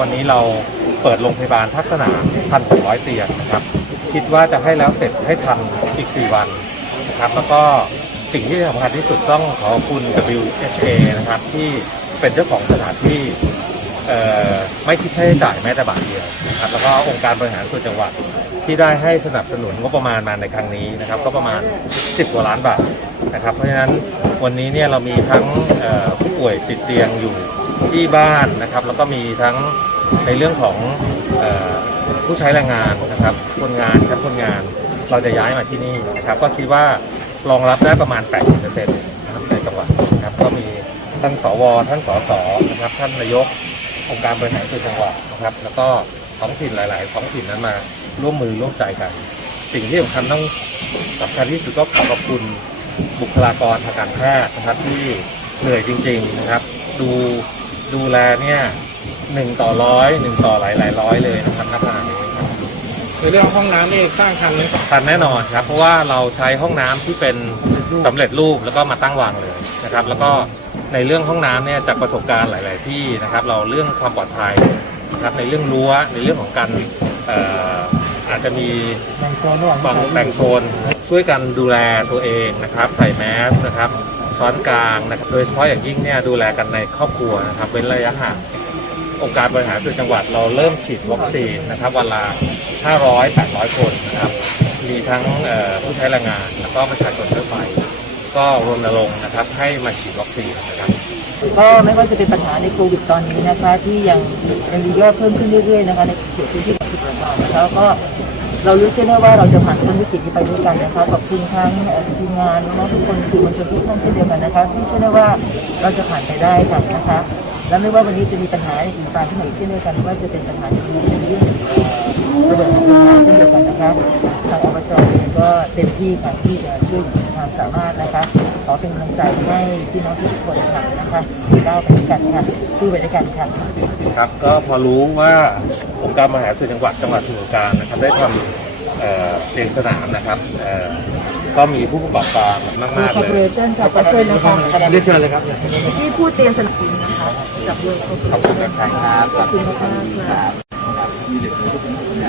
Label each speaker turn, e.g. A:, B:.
A: วันนี้เราเปิดโรงพยาบาลทักษณะพันสองร้อยเตียงนะครับ คิดว่าจะให้แล้วเสร็จให้ทันอีก 4 วันนะครับแล้วก็สิ่งที่สำคัญที่สุดต้องขอบคุณ WHA นะครับที่เป็นเจ้าของสถานที่ไม่คิดค่าใช้จ่ายแม้แต่บาทเดียวนะครับแล้วก็องค์การบริหารส่วนจังหวัดที่ได้ให้สนับสนุนงบประมาณมาในครั้งนี้นะครับ ก็ประมาณ 10กว่าล้านบาทนะครับ เพราะฉะนั้นวันนี้เนี่ยเรามีทั้งผู้ป่วยติดเตียงอยู่ ที่บ้านนะครับ แล้วก็มีทั้งในเรื่องของออผู้ใช้แรงงานนะครับ คนงานคมป์คนงาน เราจะย้ายมาที่นี่นะครับ ก็คิดว่ารองรับได้ประมาณ 80%นะครับในจังหวัดนะครับ ก็มีท่านสว ท่านสสนะครับ ท่านนายกองค์การบริหารส่วนจังหวัดนะครับ แล้วก็ท้องถิ่นหลาย ๆ ท้องถิ่นนั้นมาร่วมมือร่วมใจกัน สิ่งที่สำคัญต้องสำคัญที่สุดก็ขอขอบคุณบุคลากรทางการแพทย์นะครับที่เหนื่อยจริง ๆ นะครับ ดู ดูแลเนี่ยหนึ่งต่อร้อยหนึ่งต่อหลายหลายๆร้อยเลยนะครับณขณะนี้ครับ
B: ในเรื่องห้องน้ำนี่สร้างทันไหมครับ
A: ทันแน่นอนครับ เพราะว่าเราใช้ห้องน้ำที่เป็นสำเร็จรูปแล้วก็มาตั้งวางเลยนะครับ แล้วก็ในเรื่องห้องน้ำเนี่ยจากประสบการณ์หลาย ๆ ที่นะครับ เราเรื่องความปลอดภัยนะครับในเรื่องรั้วในเรื่องของการเอ่ออาจจะมี
B: แบ่งโซนระหว่าง
A: บางแบ่งโซนช่วยกันดูแลตัวเองนะครับ ใส่แมสนะครับ ช้อนกลางนะครับโดยเฉพาะอย่างยิ่งเนี่ยดูแลกันในครอบครัวนะครับเว้นระยะห่างองค์การบริหารส่วนจังหวัดเราเริ่มฉีดวัคซีนนะครับวันละ500 800 คนนะครับมีทั้งผู้ใช้แรงงาน แล้วก็ประชาชนทั่วไป ก็รณรงค์นะครับให้มาฉีดวัคซีนนะครับ
C: ก็ไม่ว่าจะเป็นปัญหาในโควิดตอนนี้นะคะ ที่ยังยังมียอดเพิ่มขึ้นเรื่อยๆนะคะในเขตพื้นที่ของสุพรรณบุรีนะคะก็ เรารู้เชื่อแน่ว่าเราจะผ่านพ้นวิกฤตนี้ไปด้วยกันนะคะขอบคุณทั้งทีมงานน้องทุกคนสื่อมวลชนทุกท่านเช่นเดียวกันนะคะที่เชื่อแน่ว่าเราจะผ่านไปได้ค่ะนะคะ และไม่ว่าวันนี้จะมีปัญหาอื่นตามที่ไหนเช่นเดียวกันว่าจะเป็นปัญหาในเรื่องเรื่องเอ่อระเบิดพลังงาเช่นเดียวกันนะคะทางอบจก็เต็มที่ค่ะที่จะช่วยความสามารถนะคะ ขอเป็นกำลังใจให้พี่น้องทุกคนค่ะนะคะก้าวไปด้วยกันค่ะสู้ไปด้วยกันค่ะ
A: ครับก็พอรู้ว่า องค์การบริหารส่วนจังหวัดจังหวัดสมุทรปราการนะครับได้ทำเอ่อเตียงสนามนะครับเอ่อก็มีผู้ประกอบการมาก
C: คอ
A: ๆ
C: ร์
A: เล
C: ปอเร
A: ย
C: ชั่นค่ะขอเชิญนะคะ
B: เรียนเชิญเลยครับ
C: ที่พูดเตียงสนับสนุนนะคะจากเรื่องคอร์ปอเรชั่น
B: ขอบคุณนะครับ
C: ขอบคุณมากๆค่ะ
B: มีเหลือทุกคน